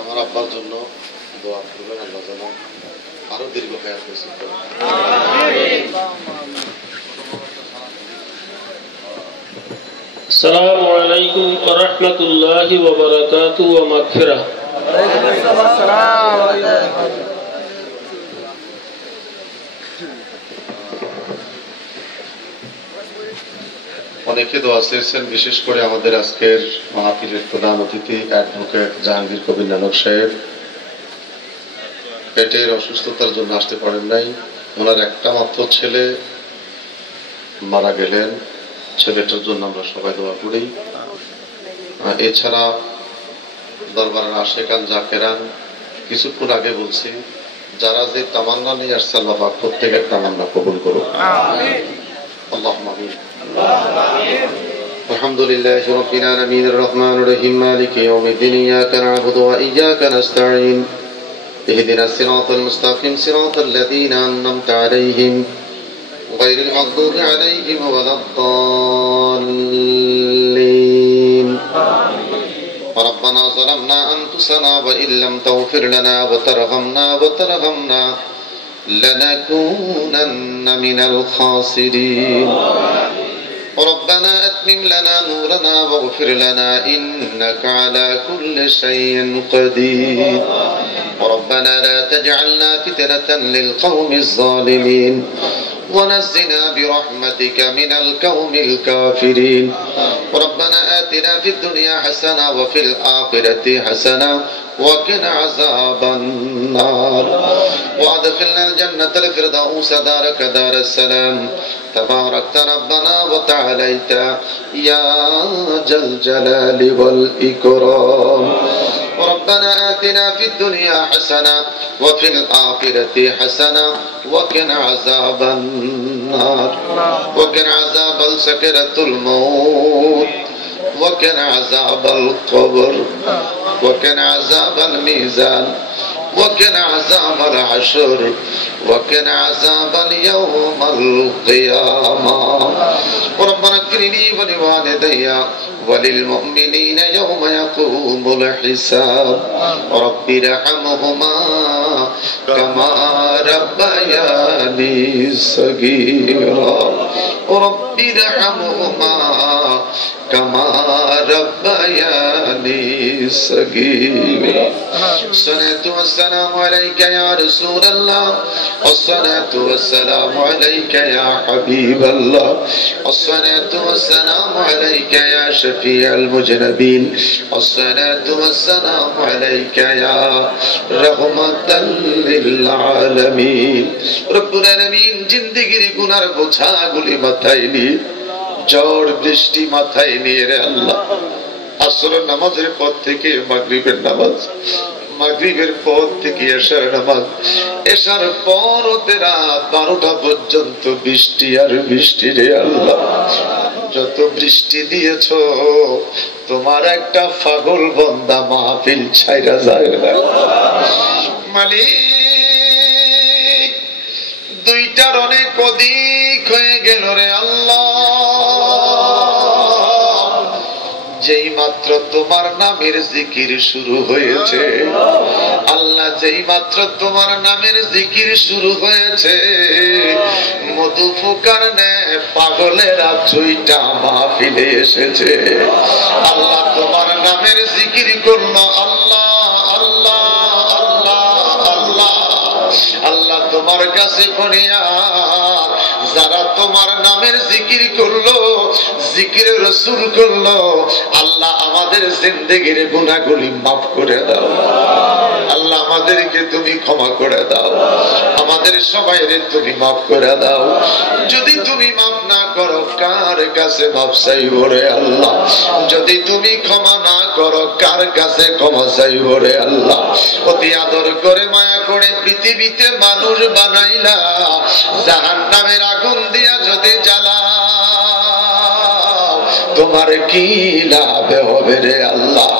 আমার আব্বার জন্য দোয়া করবেন, আল্লাহ যেন আরো দীর্ঘ হায়াত নসিব করেন। আসসালামু আলাইকুম ওয়া রাহমাতুল্লাহি ওয়া বারাকাতুহু ওয়া মাগফিরাহ। অনেকে দোয়া চেয়েছেন, বিশেষ করে আমাদের আজকের মাহফিলের প্রধান অতিথি অ্যাডভোকেট জাহাঙ্গীর কবির নানক সাহেব পেটের অসুস্থতার জন্য আসতে পারেন নাই। ওনার একটা মাত্র ছেলে মারা গেলেন, ছেলেটার জন্য আমরা সবাই দোয়া করি। এছাড়া দরবারের আশেকান জাকেরান কিছুক্ষণ আগে বলছি, যারা যে তামান্না নিয়ে আসছে আল্লাহ পাক প্রত্যেকের তামান্না কবুল করুন। আল্লাহুম্মা আমিন। আলহামদুলিল্লাহি রাব্বিল আলামিন আর-রাহমানির রহিম মালিকি ইয়াউমিদ্দিন ইয়াকা না'বুদু ওয়া ইয়াকা নাস্তাঈন ইহদিনাস সিরাতাল মুস্তাকিম সিরাতাল লাযীনা আন'আমতা আলাইহিম গায়রিল মাগদুবি আলাইহিম ওয়ালাদ-দাল্লিন। ربنا ظلمنا أنفسنا وإن لم تغفر لنا وترحمنا لنكونن من الخاسرين. ربنا أتمم لنا نورنا واغفر لنا إنك على كل شيء قدير. ربنا لا تجعلنا فتنة للقوم الظالمين ونجنا برحمتك من القوم الكافرين. ربنا آتنا في الدنيا حسنة وفي الآخرة حسنة وقنا عذاب النار وادخلنا الجنة الفردوس دارك دار السلام. تباركت ربنا وتعاليت يا ذا الجلال والإكرام. ربنا آتنا في الدنيا حسنة وفي الآخرة حسنة وقنا عذاب النار وقنا عذاب سكرة الموت وقنا عذاب القبر وقنا عذاب الميزان وقنا عذاب الحشر وقنا عذاب يوم القيامة. ربنا اغفر لي ولوالدي وللمؤمنين يوم يقوم الحساب. رب ارحمهما كما ربياني صغيرا. رب ارحمهما كما ربياني صغيرا. الصلاة والسلام عليك يا رسول الله. الصلاة والسلام عليك يا حبيب الله. الصلاة والسلام عليك يا شفيع المذنبين. الصلاة والسلام عليك يا رحمة للعالمين. رب العالمين জিন্দেগির গুনার বোঝাগুলি মাথায় নিয়ে, ঝড় বৃষ্টি মাথায় নিয়ে রে আল্লাহ, আসরের নামাজের পর থেকে মাগরিবের নামাজ, মাগরিবের পর থেকে এশার নামাজ, এশার পর হতে রাত 12টা পর্যন্ত বৃষ্টি আর বৃষ্টি রে আল্লাহ। যত বৃষ্টি দিয়েছ তোমার একটা পাগল বান্দা মাহফিল ছাইরা যায় না মালিক। দুইটার অনেক অধিক হয়ে গেল রে আল্লাহ। যেই মাত্র তোমার নামের জিকির শুরু হয়েছে আল্লাহ, যেই মাত্র তোমার নামের জিকির শুরু হয়েছে মধু ফুকার নে পাগলেরা ছুইটা মাহফিলে এসেছে আল্লাহ। তোমার নামের জিকির করলো আল্লাহ আল্লাহ আল্লাহ আল্লাহ আল্লাহ। তোমার কাছে ফরিয়াদ, যারা তোমার নামের জিকির করলো, জিকিরে রসুল করলো আল্লাহ, আমাদের জিন্দেগির গুনাহগুলি মাফ করে দাও আল্লাহ। আমাদেরকে তুমি ক্ষমা করে দাও, আমাদের সবাইরে তুমি মাফ করে দাও। যদি তুমি মাফ না করো কার কাছে মাফ চাইব রে আল্লাহ? যদি তুমি ক্ষমা না করো কার কাছে ক্ষমা চাইব রে আল্লাহ? অতি আদর করে মায়া করে পৃথিবীতে মানুষ বানাইলা, জাহান্নামের আগুন দিয়া যদি জ্বালা তোমার কি লাভ হবে রে আল্লাহ?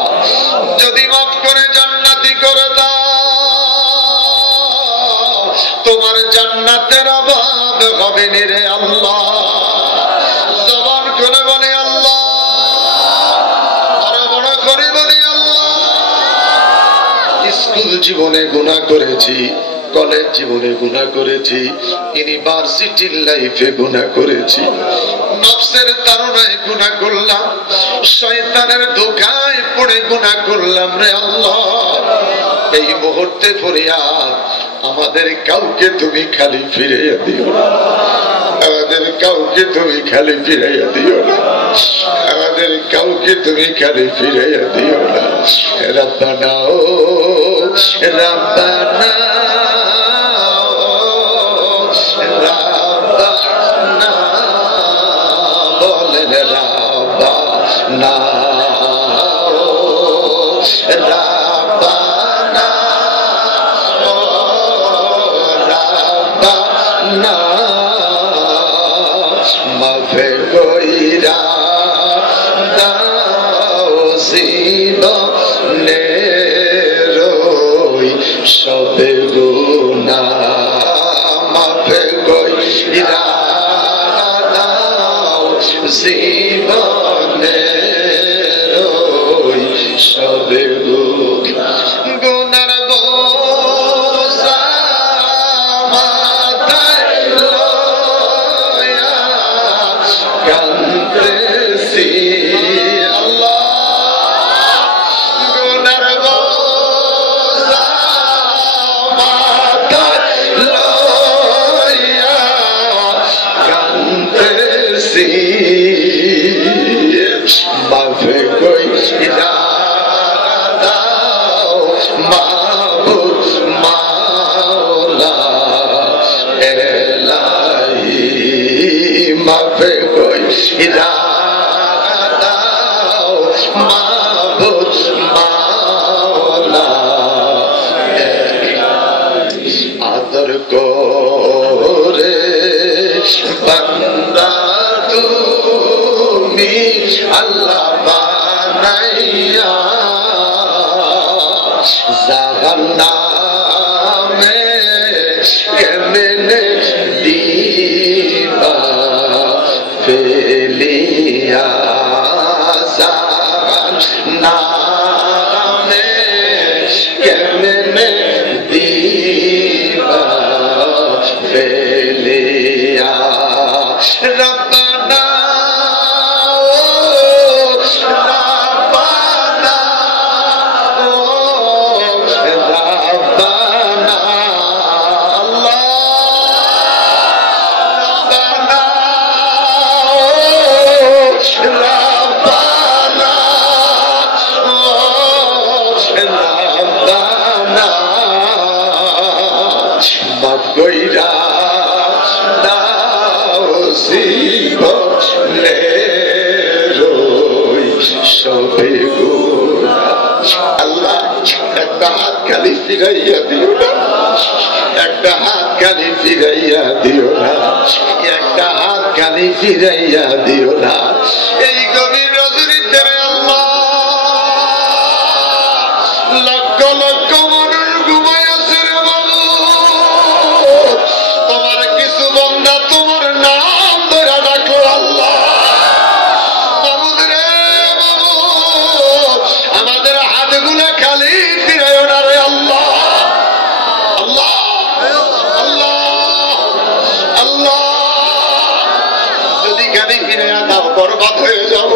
যদি মাফ করে জান্নাতি করে দাও তোমার জান্নাতের অভাব হবে না রে আল্লাহ। জবান করে বলে আল্লাহ স্কুল জীবনে গুনাহ করেছি, কলেজ জীবনে গুনাহ করেছি, ইউনিভার্সিটির লাইফে গুনাহ করেছি, নফসের তাড়নায় গুনাহ করলাম, শয়তানের ধোঁকায় পড়ে গুনাহ করলাম রে আল্লাহ। এই মুহূর্তে ফরিয়াদ, আমাদের কাউকে তুমি খালি ফিরিয়ে দিও না, আমাদের কাউকে তুমি খালি ফিরাইয়া দিও না, আমাদের কাউকে তুমি খালি ফিরাইয়া দিও না। রব্বানা ও রব্বানা রব্বানা বলেন রব্বানা ও রব্বানা ও রব্বানা মাফে কইরা দাও জীবনের ওই সবে গুনাহ, মাফে কইরা দাও জীবনের ওই সবে গুনাহ। গুনার বোঝা মাথায় লইয়া কান্দেছি আল্লাহ, গুনার বোঝা মাথায় লইয়া কান্দেছি, মাফে কইরা দাও মাবুদ মাওলা এলাহি, মাফে কইরা দাও মাবুদ মাওলা এলাহি। আদর করে বান্দা তুমি আল্লাহ বানাইয়া, জাহান্নামে কেমনে দিবা ফেলিয়া, জাহান্নামে কেমনে দিবা ফেলিয়া। রব্বানা রব্বানা রব্বানা আল্লাহ, রব্বানা রব্বানা রব্বানা মাফ কইরা দাও জীবনের ওই সবে গুনাহ। আল্লাহ একটা হাত খালি ফিরাইয়া দিও না, একটা হাত খালি ফিরাইয়া দিও না, একটা হাত খালি ফিরাইয়া দিও না। এই গভীর রজনীতে আল্লাহ লক্ষ লক্ষ মানুষ ঘুমায় আছে রে বাবু, তোমার কিছু বান্দা তোমার নাম ধরে ডাকলো আল্লাহ, মাবুদ রে মাবুদ, আমাদের হাতগুলো খালি ফিরাইও না রে আল্লাহ। আল্লাহ আল্লাহ আল্লাহ, যদি খালি ফিরাইয়া দাও বরবাদ হয়ে যাব,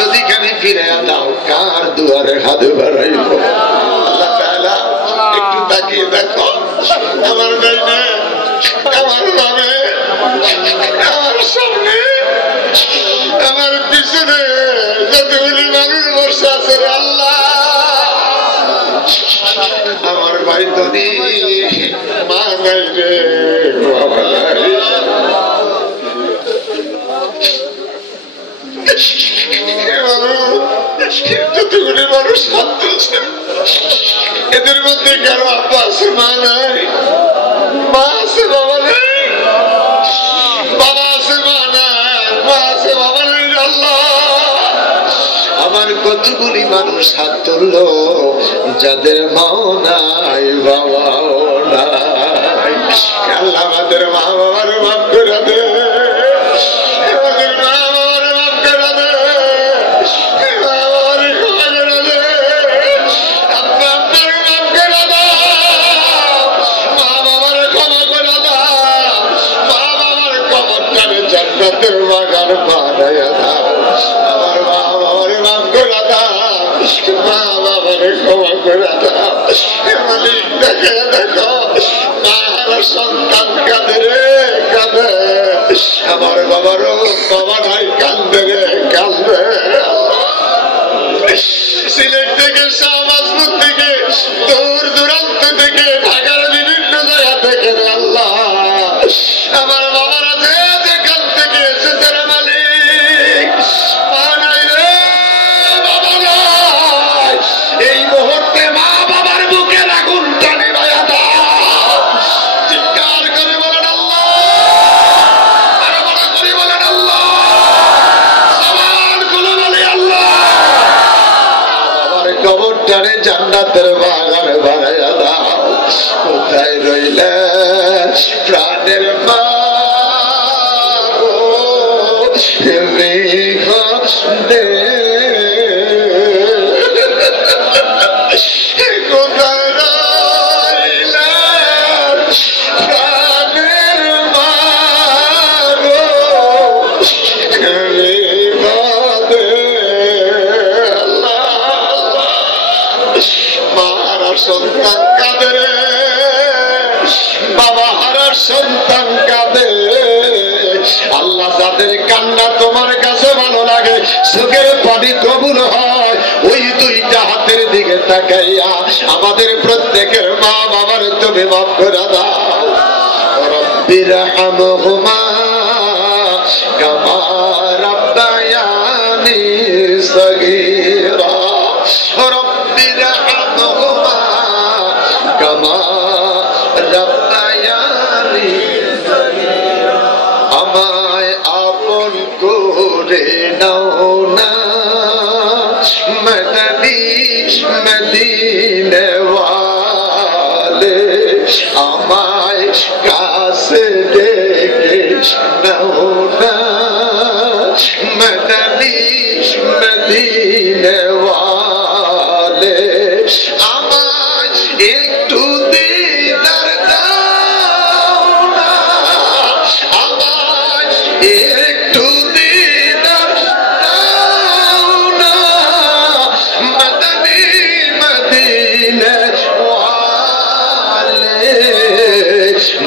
যদি খালি ফিরাইয়া দাও কার দুয়ারে হাত বাড়াইব। আল্লাহ তাআলা একটু তাকিয়ে দেখো, আমার ডাইনে, আমার বামে, আমার সামনে, আমার পিছনে যতগুলি মানুষ বসে আছে রে আল্লাহ, আমার ভাই তো মা নাই রে, বাবা নাই, যতগুলি মানুষ হাত তুলছে এদের মধ্যে কারো আব্বা আছে, মা নাই, মা আছে বাবা নাই, বাবা আছে মা নাই, মা আছে বাবা নাই। আল্লাহ আমার কতগুলি মানুষ হাত তুললো যাদের মাও নাই বাবাও নাই। আল্লাহ আমাদের মা বাবার মাফ করে দে, আমাদের মা বাবার মাফ করে দে, মা বাবার ক্ষমা করে দে, আব্বা আব্বার মাফ আমারে ক্ষমা করে দাও। মালিক দেখে দেখো মার সন্তান কাঁদে রে কাঁদে, আমার বাবারও বাবা নাই কান্দে রে কান্দে। সিলেট থেকে শাহবাজপুর থেকে দূর দূরান্ত থেকে ঢাকার বিভিন্ন জায়গা থেকে আল্লাহ আমার বাবারা যেখান থেকে এসেছে রে মালিক, মা নাই রে বাবা নাই, এই মুহূর্তে মা বাবার বুকের আগুনটা নিভাইয়া দাও। চিৎকার করে বলেন আল্লাহ, আরো বড় করে বলেন আল্লাহ, সমান করে বলি আল্লাহ। বাবার কবরটারে জান্নাতের বাগানে বানাইয়া দাও। কোথায় রইলে প্রাণের মা গো, দে কোথায় রইলে প্রাণের মা গো, দে মারা সন্তান কাঁদে রে, বাবা হারার সন্তান কাঁদে। আল্লাহ যাদের কান্না তোমার কাছে ভালো লাগে, চোখের পানি কবুল হয়, ওই দুইটা হাতের দিকে তাকাইয়া আমাদের প্রত্যেকের মা বাবার তুমি মাফ করে দাও। রব্বির হামহুমা কামা রাব্বায়ানি সগীরা, রব্বির হামহুমা কামা রাব্বায়ানি সগীরা। আমায় আপন করে নাও না মদনী মদিনে ওয়ালে, আমায় কাছে ডেকে নাও না মদনী মদিনে ওয়ালে, আমায় একটু দিদার দাও না, আমায় একটু দিদার দাও না মদনী মদিনে ওয়ালে,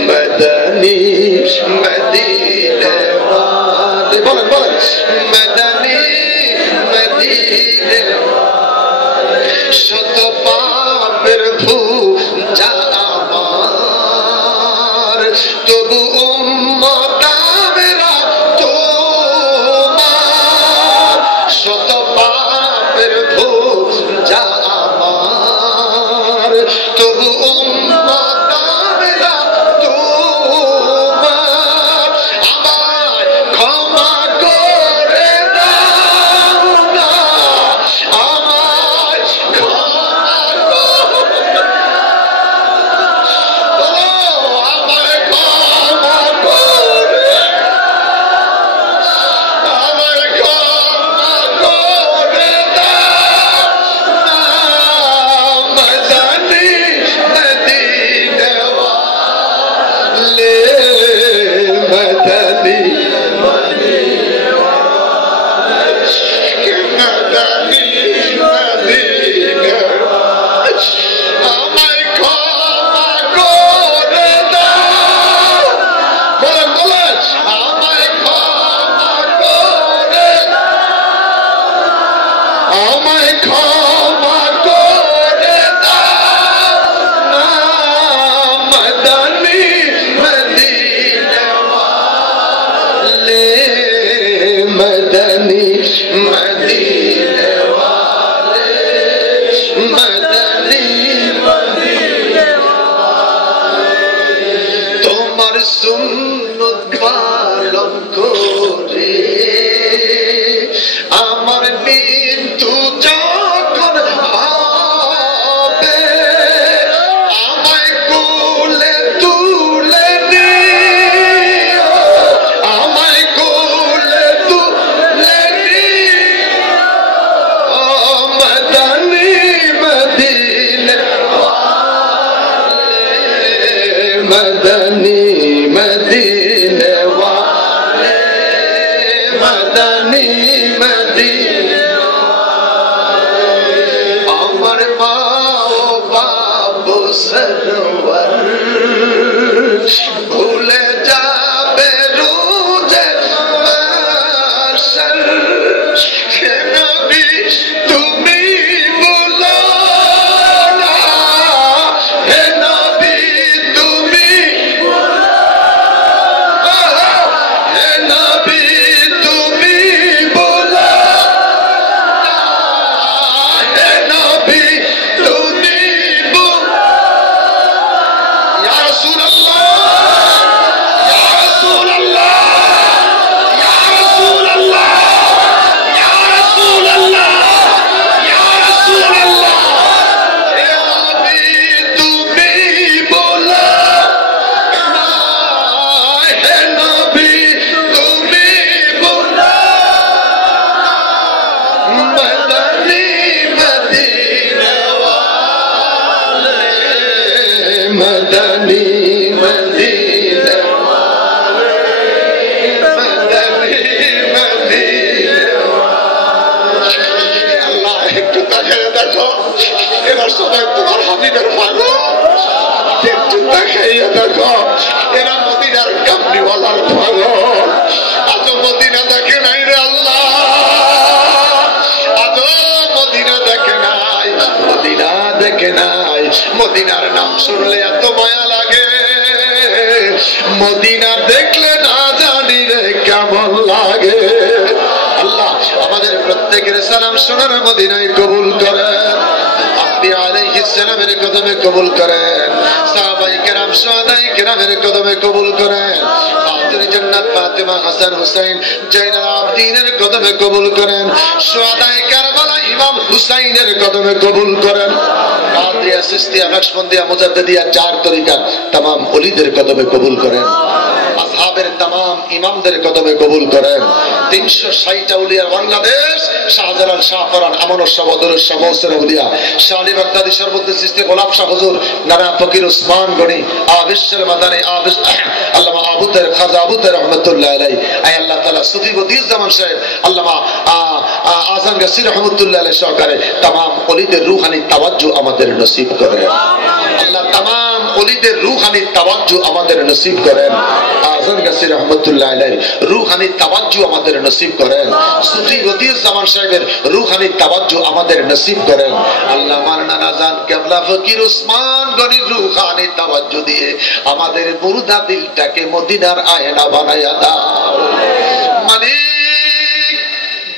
মদনী মদিনে ওয়ালে। বলেন বলেন মদনী মদিনে শত পাপের ভুজা আমার, তবু উম্মত মেরা তোমার, শত পাপের ভুজা আমার, তবু উম্মত মেরা তোমার, আমায় ক্ষমা করে দাও না, আমায় ক্ষমা করে আমায় ক্ষমা করে, আমায় ক্ষমা করে দাও না মদনী মদিনে ওয়ালে, মদনী মদিনে ওয়ালে, মদনী মদিনে ওয়ালে, আমায় ক্ষমা করে দাও। বলেন বলেন আমায় ক্ষমা করে দাও, আমায় ক্ষমা করে দাও না মদনী মদিনে ওয়ালে, মদনী মদিনে ওয়ালে, মদনী মদিনে ওয়ালে। তোমার সুন্নত পালন করে আমার মৃত্যু যখন হবে, আমায় কোলে তুলে নিও, আমায় কোলে তুলে নিও মদনী মদিনে ওয়ালে, মদনী মদিনে ওয়ালে, মদনী মদিনে ওয়ালে। দেখো, এরা মদিনার কামড়িওয়ালার পাগল। আজও মদিনা দেখে নাই রে আল্লাহ, আজও মদিনা দেখে নাই, মদিনা দেখে নাই। মদিনার নাম শুনলে এত মায়া লাগে, মদিনা দেখলে না জানি রে কেমন লাগে। আল্লাহ আমাদের প্রত্যেকের সালাম শোনার মদিনায় কবুল করেন, আপনি আলাইহিস সালামের কদমে কবুল করেন, সাহাবায়ে কেরাম শুহাদায়ে কেরামের কদমে কবুল করেন, খাতুনে জান্নাত ফাতেমা হাসান হুসাইন জাইনাল আবদিনের কদমে কবুল করেন, শুহাদায়ে কারবালা ইমাম হুসাইনের কদমে কবুল করেন, কাদরিয়া সিস্তিয়া নকশবন্দিয়া মুজাদ্দিদিয়া চার তরিকার तमाम ওলিদের কদমে কবুল করেন, আসহাবের तमाम ইমামদের কদমে কবুল করেন। 360টা উলিয়ার বাংলাদেশ, শাহজালাল, শাহফরান, আমানুর শাহ, বদরুল শাহ, মহসিন আউলিয়া, শাহ আলী বাগদাদি, শরফুদ্দিন চিশতি, গোলাপ শাহ হুজুর, নানা ফকির উসমান গনি, আবিশের মাদানী, আল্লামা আবুদের খাজা আবুদের রহমতুল্লাহ আলাইহি, আয় আল্লাহ তাআলা সুফি বদিউজ্জামান সাহেব, আল্লামা আযম গাসি রহমতুল্লাহ আলাইহি সহকারে तमाम ওলিদের রূহানি তাওয়াজ্জু আমাদের নসিব করেন। আল্লাহ तमाम ওলিদের রূহানি তাওয়াজ্জু আমাদের নসিব করেন। আযম গাসি রহমতুল্লাহ আলাইহি রূহানি তাওয়াজ্জু আমাদের নসিব করেন। সুফি বদিউজ্জামান সাহেবের রূহানি তাওয়াজ্জু আমাদের নসিব করেন। আল্লাহ মাওলানা নাজান কেবলা ফকির উসমান গনির রূহানি তাওয়াজ্জু দিয়ে আমাদের মুর্দা দিলটাকে মদিনার আয়না বানায়া দাও। মানে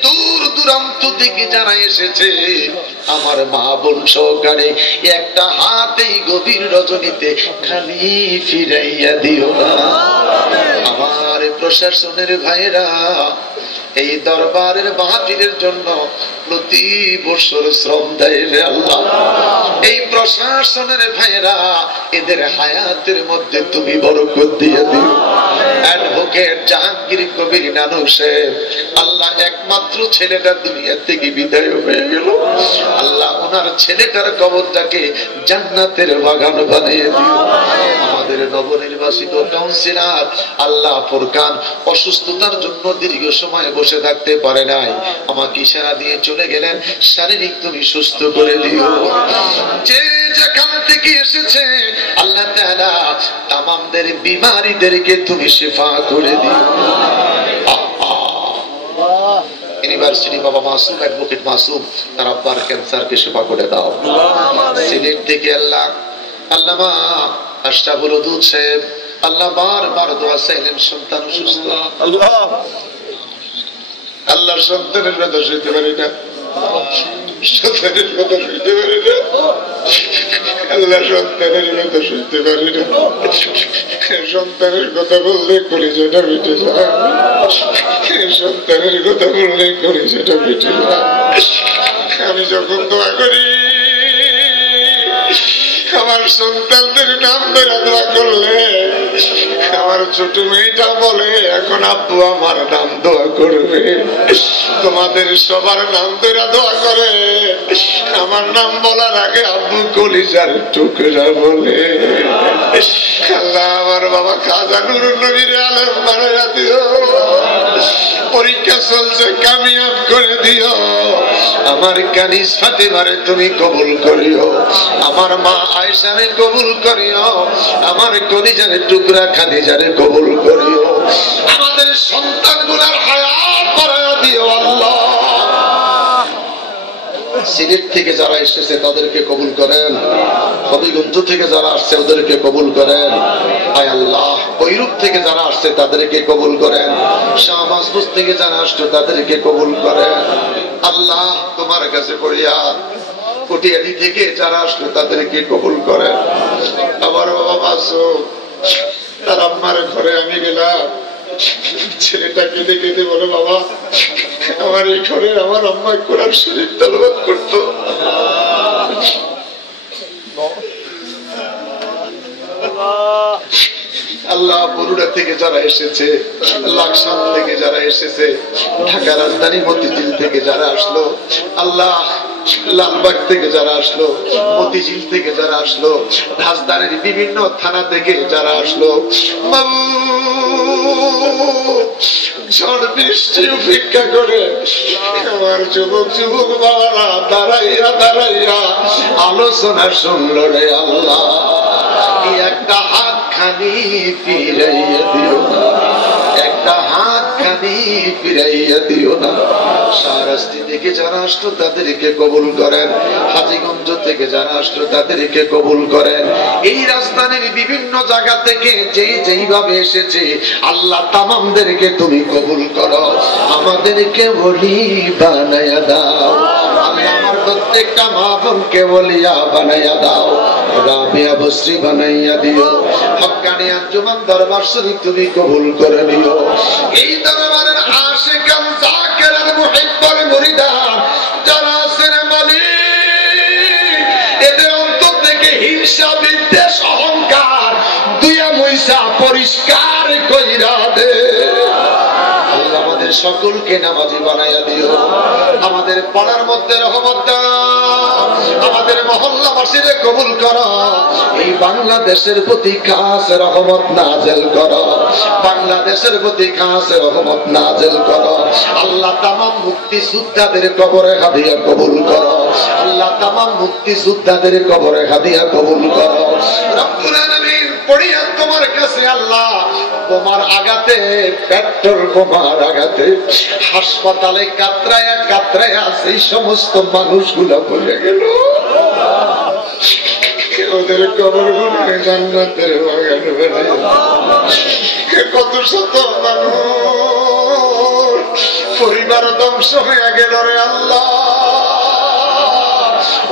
দূর দূরান্ত থেকে যারা এসেছে আমার মা বোন সহকারে একটা হাতেই গভীর রজনীতে খালি ফিরাইয়া দিও না। আমার প্রশাসনের ভাইরা এই দরবারের মাহফিলের জন্য প্রতি বছর শ্রম দেয় রে আল্লাহ। এই প্রশাসনের ভাইরা এদের হায়াতের মধ্যে তুমি বরকত দিয়ে দিও। অ্যাডভোকেট জাহাঙ্গীর কবির নানু সাহেব, আল্লাহ একমাত্র ছেলেটা দুনিয়া থেকে বিদায় হয়ে গেল, আল্লাহ ওনার ছেলেটার কবরটাকে জান্নাতের বাগান বানিয়ে দিও। আমাদের নবনির্বাচিত কাউন্সিলর আল্লাহ ফুরকান অসুস্থতার জন্য দীর্ঘ সময় বসে থাকতে পারে নাই, আমাকে ইশারা দিয়ে চলে গেলেন, শারীরিক তুমি সুস্থ করে দিও। যে যেখান থেকে এসেছে আল্লাহ তাআলা তামামদের বিমারীদেরকে তুমি শিফা করে দিও। ইউনিভার্সিটি বাবা মাসুম, অ্যাডভোকেট মাসুম, তার আব্বার ক্যান্সারকে শিফা করে দাও। সিলেট থেকে আল্লাহ আল্লামা আশরাফুল উদুদ সাহেব, আল্লাহ বারবার দোয়া চাইলেন সন্তান সুস্থ। আল্লাহর সন্তানের কথা শুনতে পারি না, সন্তানের কথা শুনতে পারি না, আল্লাহ সন্তানের কথা শুনতে পারি না। সন্তানের কথা বললে কলিজাটা মিটে যায়, সন্তানের কথা বললে কলিজাটা মিটে যায়। আমি যখন দোয়া করি আমার সন্তানদের নাম ধরে দোয়া করলে আমার ছোট মেয়েটা বলে এখন আব্বু আমার নাম দোয়া করবে। তোমাদের সবার নাম ধরে দোয়া করে, আমার নাম বলার আগে আব্বু কলিজার টুকরা বলে। আল্লাহ আমার বাবা খাজা নুরুন নবীর আলম বানায়া দিও, পরীক্ষা চলছে কামিয়াব করে দিও। আমার কানিজ ফাতেমারে তুমি কবুল করিও, আমার মা আয়েশারে কবুল করিও, আমার কলিজারে টুকরা খাদিজারে কবুল করিও। আমাদের সন্তানগুলোর হায়াত বাড়ায়া দিও আল্লাহ। সিলেট থেকে যারা এসেছে তাদেরকে কবুল করেন, হবিগঞ্জ থেকে যারা আসছে ওদেরকে কবুল করেন। আয় আল্লাহ বৈরূপ থেকে যারা আসছে তাদেরকে কবুল করেন, শাহবাজপুর থেকে যারা আসছে তাদেরকে কবুল করেন। আল্লাহ তোমার কাছে পড়িয়া কটিয়াদি থেকে যারা আসলো তাদেরকে কবুল করেন। আমার বাবা মাসুম, তার আম্মার ঘরে আমি গেলাম, ছেলেটা কেঁদে কেঁদে বলে বাবা আমার এই ঘরে আমার আম্মা কোরআন শরীফ তেলাওয়াত করতো। আল্লাহ বরুড়া থেকে যারা এসেছে, লাকসাম থেকে যারা এসেছে, ঢাকা রাজধানী মতিঝিল থেকে যারা আসলো, আল্লাহ লালবাগ থেকে যারা আসলো, মতিঝিল থেকে যারা আসলো, রাজধানীর বিভিন্ন থানা থেকে যারা আসলো, ঝড় বৃষ্টি উপেক্ষা করে আমার যুবক যুবক বাবারা দাঁড়াইয়া দাঁড়াইয়া আলোচনা শুনল রে আল্লাহ। একটা হাত খানি ফিরাইয়া দিও না, একটা হাত খানি ফিরাইয়া দিও না। শাহরাস্তি থেকে যারা আসলো তাদেরকে কবুল করেন, হাজীগঞ্জ থেকে যারা আসলো তাদেরকে কবুল করেন। এই রাজধানীর বিভিন্ন জায়গা থেকে যে যেইভাবে এসেছে আল্লাহ তামামদেরকে তুমি কবুল করো, আমাদেরকে ওলি বানায়া দাও। আল্লাহ আমার প্রত্যেকটা মা বোনকে ওলিয়া বানায়া দাও, রাবিয়া বসরি বানাইয়া দিও। হক্কানি আঞ্জুমান দরবার শরীফ তুমি কবুল করে নিও। এই দরবারের আশিকান যাকিরান মুহিব্বুল মুরিদান যারা আছেন মালিক, এদের অন্তর থেকে হিংসা বিদ্বেষ অহংকার দুইয়া মুইসা পরিষ্কার কইরা দে। আল্লাহ আমাদের সকলকে নামাজি বানাইয়া দিও, আমাদের পাড়ার মধ্যে রহমত দাও, আমাদের মহল্লাবাসীর কবুল করো। এই বাংলাদেশের প্রতি খাস রহমত নাযিল করো, বাংলাদেশের প্রতি খাস রহমত নাযিল করো। আল্লাহ তামাম মুক্তি যোদ্ধাদের কবরে হাদিয়া কবুল করো, আল্লাহ তামাম মুক্তি যোদ্ধাদের কবরে হাদিয়া কবুল করো। রব্বুল আলামিন পড়িয়া তোমার কাছে আল্লাহ বোমার আঘাতে, পেট্রোল বোমার আঘাতে হাসপাতালে কাতরায়া কাতরায়া সেই সমস্ত মানুষগুলো পড়ে গেল, ওদের কবরগুলো জান্নাতের বাগান বানায়। কত শত মানুষ পরিবার ধ্বংস হয়ে গেল রে আল্লাহ,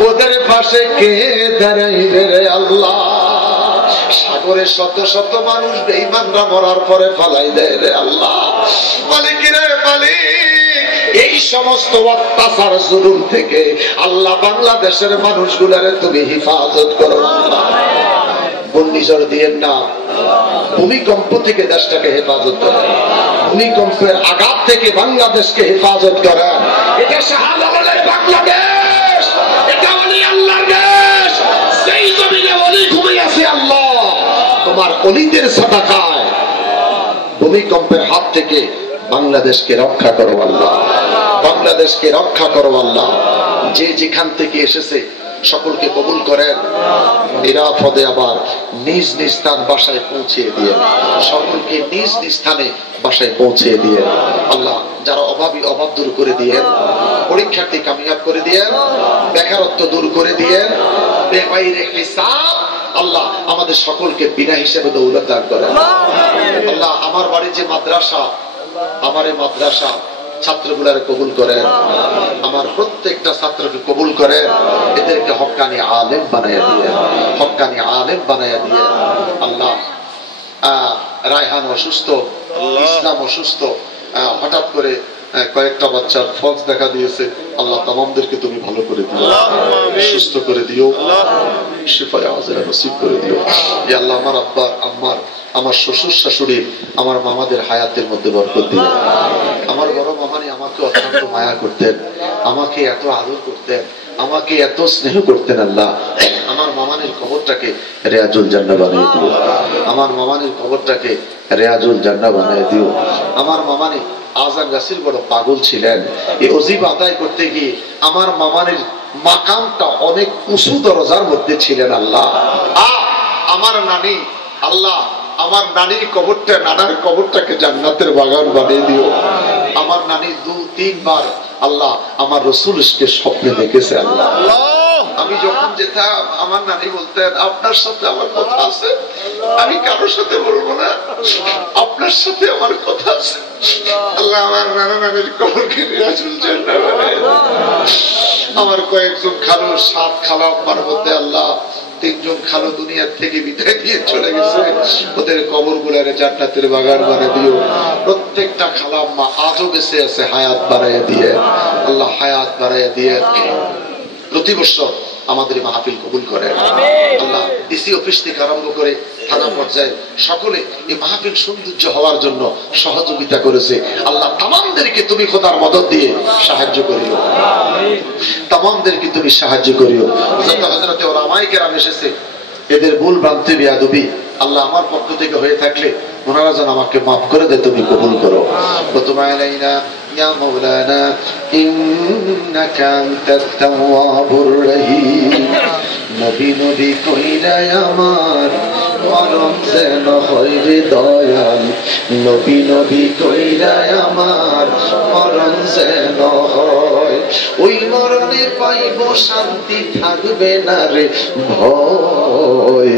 ওদের পাশে কে দাঁড়াইবে রে আল্লাহ। সাগরে শত শত মানুষ বেঈমানরা মরার পরে ফালাই দেয় রে আল্লাহ। মালিক রে মালিক, এই সমস্ত অত্যাচার জুলুম থেকে আল্লাহ বাংলাদেশের মানুষগুলারে তুমি হেফাজত করো আল্লাহ। ঘূর্ণিঝড় দিয়েন না, ভূমিকম্প থেকে দেশটাকে হেফাজত করেন, ভূমিকম্পের আঘাত থেকে বাংলাদেশকে হেফাজত করেন। এটা শাহজালালের বাংলাদেশ, এটা ওলি আল্লাহর দেশ, সেই জমিনে ওলি ঘুমিয়ে আছে আল্লাহ। তোমার ওলিদের সাদাকায় ভূমিকম্পের হাত থেকে বাংলাদেশকে রক্ষা করো আল্লাহ, বাংলাদেশকে রক্ষা করো আল্লাহ। যে যেখান থেকে এসেছে সকলকে কবুল করেন, নিরাপদে আবার নিজ নিজ স্থান বাসায় পৌঁছে দিয়ে, সকলকে নিজ নিজ স্থানে বাসায় পৌঁছে দিয়ে আল্লাহ। যারা অভাবী অভাব দূর করে দিয়ে, পরীক্ষার্থী কামিয়াব করে দিয়ে, বেকারত্ব দূর করে দিয়ে, বেগাইরে হিসাব আল্লাহ আমাদের সকলকে বিনা হিসেবে দৌলত দান করেন আল্লাহ। আমার বাড়ির যে মাদ্রাসা, আমার এই মাদ্রাসা ছাত্রগুলার কবুল করেন, আমার প্রত্যেকটা ছাত্রকে কবুল করেন, এদেরকে হক্কানি আলেম বানাইয়া দিয়ে, হক্কানি আলেম বানাইয়া দিয়ে আল্লাহ। রায়হান অসুস্থ, ইসলাম অসুস্থ, হঠাৎ করে কয়েকটা বাচ্চার ফক্স দেখা দিয়েছে, আল্লাহ তামামদেরকে তুমি ভালো করে দিও, সুস্থ করে দিও, শিফায়ে আজেলা নসিব করে দিও। ইয়া আল্লাহ, আমার আব্বা আম্মার, আমার শ্বশুর শাশুড়ি, আমার মামাদের হায়াতের মধ্যে বরকত দিও। আমার বড় মামানি আমাকে অত্যন্ত মায়া করতেন, আমাকে এত আদর করতেন, আমাকে এত স্নেহ করতেন আল্লাহ। আমার মামানির কবরটাকে রিয়াজুল জান্নাহ বানিয়ে দিও, আমার মামানির কবরটাকে রিয়াজুল জান্নাহ বানিয়ে দিও। আমার মামানি আজান গাছির বড় পাগল ছিলেন, এই ওজিফা আদায় করতে গিয়ে আমার মামানির মাকামটা অনেক উঁচু দরজার মধ্যে ছিলেন আল্লাহ। আমার নানি আল্লাহ, আমার নানির কবরটা, নানার কবরটাকে জান্নাতের বাগান বানিয়ে দিও। আমার নানি 2-3 বার আল্লাহ আমার রাসূলকে স্বপ্নে দেখেছে আল্লাহ। আমি যখন যেতাম আমার নানি বলতেন, আপনার সাথে আমার কথা আছে, আমি কারোর সাথে বলবো না, আপনার সাথে আমার কথা আছে আল্লাহ। আমার নানা নানির কবরকে রিয়াজুল জান্নাহ বানায়। আমার কয়েকজন খালু, 7 খালা আমার মধ্যে আল্লাহ 3 জন খালো দুনিয়ার থেকে বিদায় দিয়ে চলে গেছে, ওদের কবর গুলারে জান্নাতের বাগান বানিয়ে দিও। প্রত্যেকটা খালা আম্মা আজও বেঁচে আছে, হায়াত বাড়াইয়া দিয়ে আল্লাহ, হায়াত বাড়াইয়া দিয়ে প্রতি বছর আমাদের মাহফিল কবুল করেন আল্লাহ। ডিসি অফিস থেকে আরম্ভ করে থানা পর্যায়ে সকলে এই মাহফিল সৌন্দর্য হওয়ার জন্য সহযোগিতা করেছে আল্লাহ। তামামদেরকে তুমি খোদার মদদ দিয়ে সাহায্য করিও, তামামদেরকে তুমি সাহায্য করিও। যত হযরতে উলামায়ে কেরাম এসেছে, এদের ভুল ভ্রান্তি বিয়াদবি আল্লাহ আমার পক্ষ থেকে হয়ে থাকলে ওনারা যেন আমাকে মাফ করে দেয়, তুমি কবুল করো। ওয়াতুবা আলাইনা ইয়া মাওলানা ইন্নাকা আনতাত তাওয়াবুর রহিম। নবী নবী কইরা আমার মরণ যেন হয় রে দয়াল, নবী নবী কইরা আমার মরণ যেন হয়। ওই মরণে পাইব শান্তি, থাকবে না রে ভয়,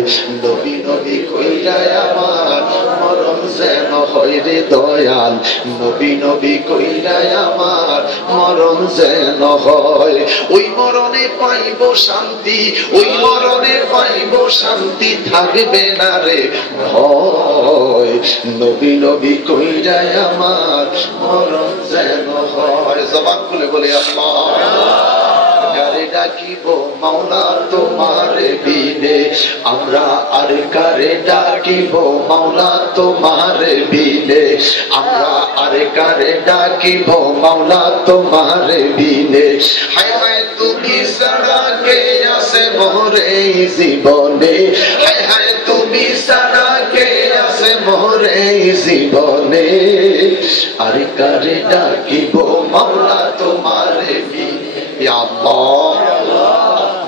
নবী নবী কইরা আমার মরণ যেন হয় রে দয়াল, নবী নবী কইরা আমার মরণ যেন হয়। ওই মরণে পাইব শান্তি, ওই মরণে পাইব শান্তি, থাকবে না রে ভয়, নবী নবী কইরা আমার মরণ যেন হয়। জবান খুলে বলে আল্লাহ। কারে ডাকিব মাওলা তোমারে বিনে, আমরা আর কারে ডাকিব মাওলা তোমারে বিনে, আমরা আর কারে ডাকিব মাওলা তোমারে বিনে। হায় হায় তুমি ছাড়া কে আছে মোরে জীবনে, হায় হায় তুমি ছাড়া কে আছে মোরে জীবনে, আর কারে ডাকিব মাওলা তোমারে বিনে।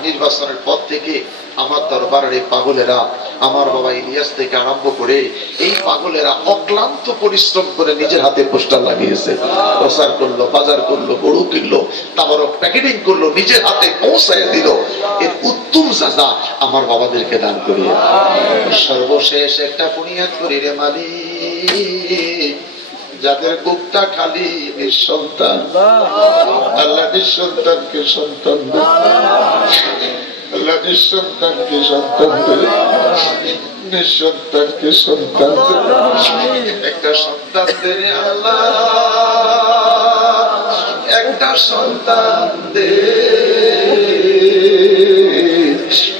নির্বাচনের পর থেকে আমার দরবারের এই পাগলেরা, আমার বাবা ইলিয়াস থেকে আরম্ভ করে এই পাগলেরা অক্লান্ত পরিশ্রম করে নিজের হাতে পোস্টার লাগিয়েছে, প্রচার করলো, বাজার করলো, গরু কিনলো, তারপর প্যাকেটিং করলো, নিজের হাতে পৌঁছায় দিল। এর উত্তম সাজা আমার বাবাদেরকে দান করিয়ে। সর্বশেষ একটা বুনিয়াদ করি রে মালিক, যাদের বুকটা খালি নিঃসন্তান, আল্লাহ নিঃসন্তানকে সন্তান দেন, আল্লাহ নিঃসন্তানকে সন্তান দেন, নিঃসন্তানকে সন্তান দেন, একটা সন্তান দেন আল্লাহ, একটা সন্তান দে,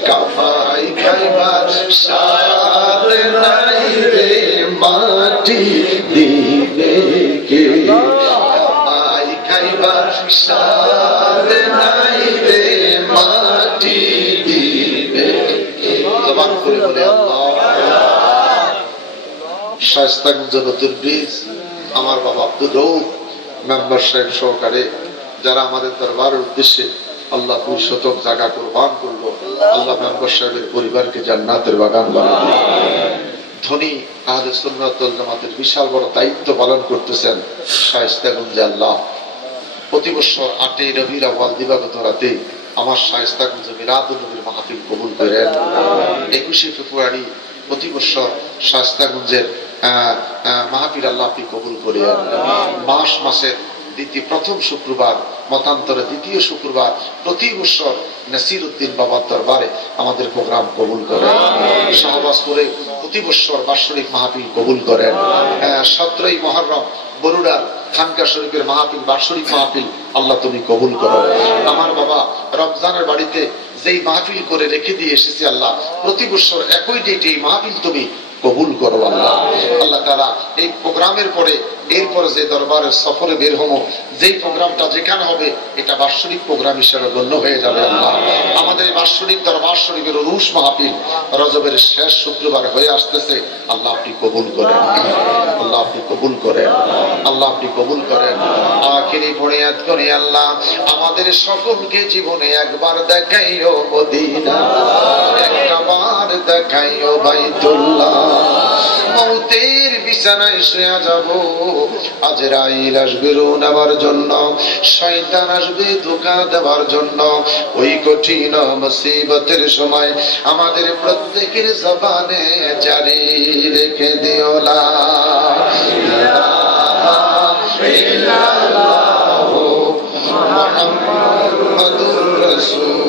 কামাই খাইবার সাথ নাই রে মাটি দিবে কে, কামাই খাইবার সাথ নাই রে মাটি দিবে কে। জবান করে বলে আল্লাহ। শায়েস্তাগঞ্জ নতুন ব্রিজ, আমার বাবা আব্দুল রউফ মেম্বার সাহেব সহকারে যারা আমাদের দরবারের উদ্দেশ্যে আল্লাহ 2 শতক জায়গা কুরবান করলো, আল্লাহ মেম্বার সাহেবের পরিবারকে জান্নাতের বাগান বানাবে। ধনী আহলে সুন্নাত ওয়াল জামাতের বিশাল বড় দায়িত্ব পালন করতেছেন শায়েস্তাগঞ্জে। আল্লাহ প্রতি বছর 8ই রবিউল আউয়াল দিবাগত রাতে আমার শায়েস্তাগঞ্জে মিলাদুন নবীর মাহফিল কবুল করেন। 21শে ফেব্রুয়ারি প্রতি বছর শায়েস্তাগঞ্জের মাহফিল আল্লাহ আপনি কবুল করেন। মাসের প্রথম শুক্রবার, মতান্তরে দ্বিতীয় শুক্রবার প্রতি বছর নাসির উদ্দিন বাবার দরবারে আমাদের প্রোগ্রাম কবুল করেন। শাহবাজপুরে প্রতি বছর বাৎসরিক মাহফিল কবুল করেন। 17ই মুহররম বরুড়ার খানকা শরীফের মাহফিল, বাৎসরিক মাহফিল আল্লাহ তুমি কবুল করো। আমার বাবা রমজানের বাড়িতে যেই মাহফিল করে রেখে দিয়ে এসেছে আল্লাহ, প্রতি বছর একই ডেটে এই মাহফিল তুমি কবুল করো আল্লাহ। আল্লাহ তাআলা এই প্রোগ্রামের পরে এরপরে যে দরবারের সফরে বের হবো, যেই প্রোগ্রামটা যেখানে হবে এটা বাৎসরিক প্রোগ্রাম হিসেবে গণ্য হয়ে যাবে আল্লাহ। আমাদের এই বাৎসরিক দরবার শরীফের উরুস মাহফিল রজবের শেষ শুক্রবার হয়ে আসতেছে, আল্লাহ আপনি কবুল করেন, আল্লাহ আপনি কবুল করেন, আল্লাহ আপনি কবুল করেন। আখিরি বুনিয়াদ করে আল্লাহ আমাদের সকলকে জীবনে একবার দেখাইও মদিনা, একবার দেখাইও বাইতুল্লাহ। মৌতের বিছানায় শুয়ে যাব, আজরাইল আসবে রূহ নেবার জন্য, শয়তান আসবে ধোঁকা দেওয়ার জন্য। ওই কঠিন মুসিবতের সময় আমাদের প্রত্যেকের জবানে জারি রেখে দিও লা ইলাহা ইল্লাল্লাহু মুহাম্মাদুর রাসূল।